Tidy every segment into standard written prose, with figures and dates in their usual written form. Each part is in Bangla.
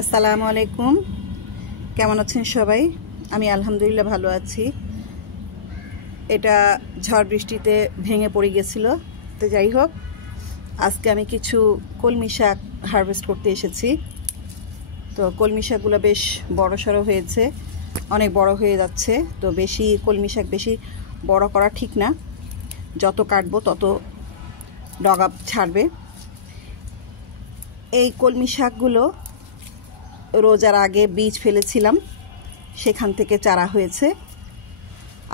আসসালামু আলাইকুম, কেমন আছেন সবাই? আমি আলহামদুলিল্লাহ ভালো আছি। এটা ঝড় বৃষ্টিতে ভেঙে পড়ে গেছিল, তো যাই হোক, আজকে আমি কিছু কলমি শাক হারভেস্ট করতে এসেছি। তো কলমি শাকগুলো বেশ বড় সড়ো হয়েছে, অনেক বড় হয়ে যাচ্ছে। তো বেশি কলমি শাক বেশি বড় করা ঠিক না, যত কাটবো তত ডগা ছাড়বে। এই কলমি শাকগুলো রোজার আগে বীজ ফেলেছিলাম, সেখান থেকে চারা হয়েছে।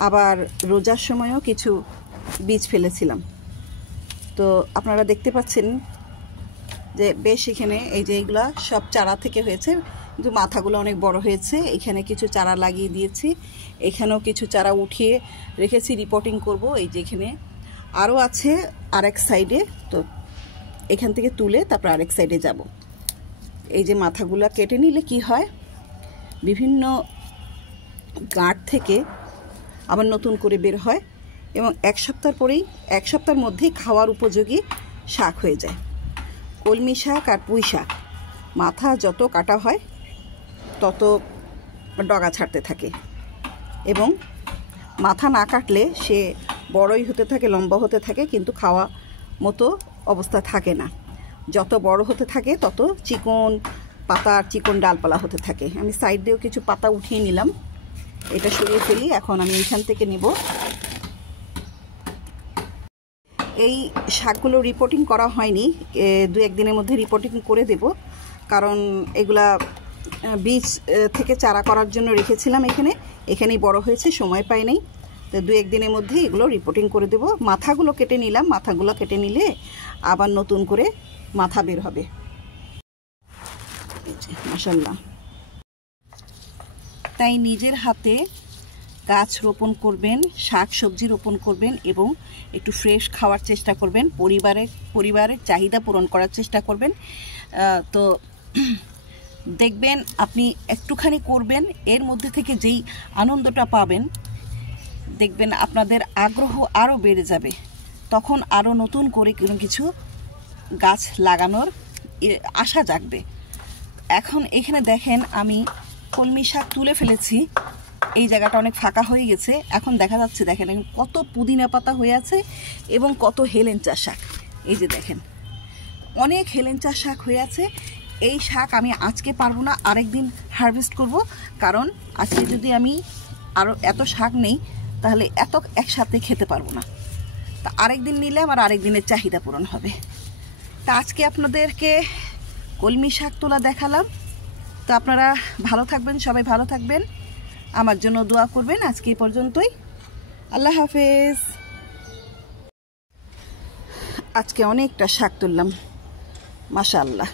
আবার রোজার সময়ও কিছু বীজ ফেলেছিলাম। তো আপনারা দেখতে পাচ্ছেন যে বেশ এখানে এই যে এইগুলা সব চারা থেকে হয়েছে, কিন্তু মাথাগুলো অনেক বড় হয়েছে। এখানে কিছু চারা লাগিয়ে দিয়েছি, এখানেও কিছু চারা উঠিয়ে রেখেছি, রিপোর্টিং করব। এই যে এখানে আরও আছে আরেক সাইডে, তো এখান থেকে তুলে তারপর আরেক সাইডে যাব। এই যে মাথাগুলো কেটে নিলে কি হয়, বিভিন্ন গাঁট থেকে আবার নতুন করে বের হয় এবং এক সপ্তাহের মধ্যেই খাওয়ার উপযোগী শাক হয়ে যায়। কলমি শাক আর পুঁই শাক মাথা যত কাটা হয় তত ডগা ছাড়তে থাকে, এবং মাথা না কাটলে সে বড়ই হতে থাকে, লম্বা হতে থাকে, কিন্তু খাওয়া মতো অবস্থা থাকে না। যত বড় হতে থাকে তত চিকন পাতা আর চিকন ডালপালা হতে থাকে। আমি সাইড দিয়েও কিছু পাতা উঠিয়ে নিলাম, এটা সরিয়ে ফেলি। এখন আমি এইখান থেকে নিব। এই শাকগুলো রিপোর্টিং করা হয়নি, দু একদিনের মধ্যে রিপোর্টিং করে দেব, কারণ এগুলা বীজ থেকে চারা করার জন্য রেখেছিলাম। এখানেই বড় হয়েছে, সময় পাই নাই। তো দু একদিনের মধ্যে এগুলো রিপোর্টিং করে দেব। মাথাগুলো কেটে নিলাম, মাথাগুলো কেটে নিলে আবার নতুন করে মাথা বের হবে। মাশাআল্লাহ। তাই নিজের হাতে গাছ রোপণ করবেন, শাক সবজি রোপণ করবেন এবং একটু ফ্রেশ খাওয়ার চেষ্টা করবেন, পরিবারের চাহিদা পূরণ করার চেষ্টা করবেন। তো দেখবেন আপনি একটুখানি করবেন, এর মধ্যে থেকে যেই আনন্দটা পাবেন, দেখবেন আপনাদের আগ্রহ আরও বেড়ে যাবে। তখন আরও নতুন করে কোনো কিছু গাছ লাগানোর আশা জাগবে। এখন এখানে দেখেন আমি কলমি শাক তুলে ফেলেছি, এই জায়গাটা অনেক ফাঁকা হয়ে গেছে। এখন দেখা যাচ্ছে, দেখেন কত পুদিনা পাতা হয়ে আছে এবং কত হেলেঞ্চা শাক। এই যে দেখেন অনেক হেলেঞ্চা শাক হয়ে আছে। এই শাক আমি আজকে পারবো না, আরেকদিন হারভেস্ট করব, কারণ আজকে যদি আমি আরও এত শাক নেই তাহলে এত একসাথে খেতে পারবো না। তা আরেকদিন নিলে আমার আরেকদিনের চাহিদা পূরণ হবে। তা আজকে আপনাদেরকে কলমি শাক তোলা দেখালাম। তো আপনারা ভালো থাকবেন, সবাই ভালো থাকবেন, আমার জন্য দোয়া করবেন। আজকে এই পর্যন্তই, আল্লাহ হাফেজ। আজকে অনেকটা শাক তুললাম, মাশাআল্লাহ।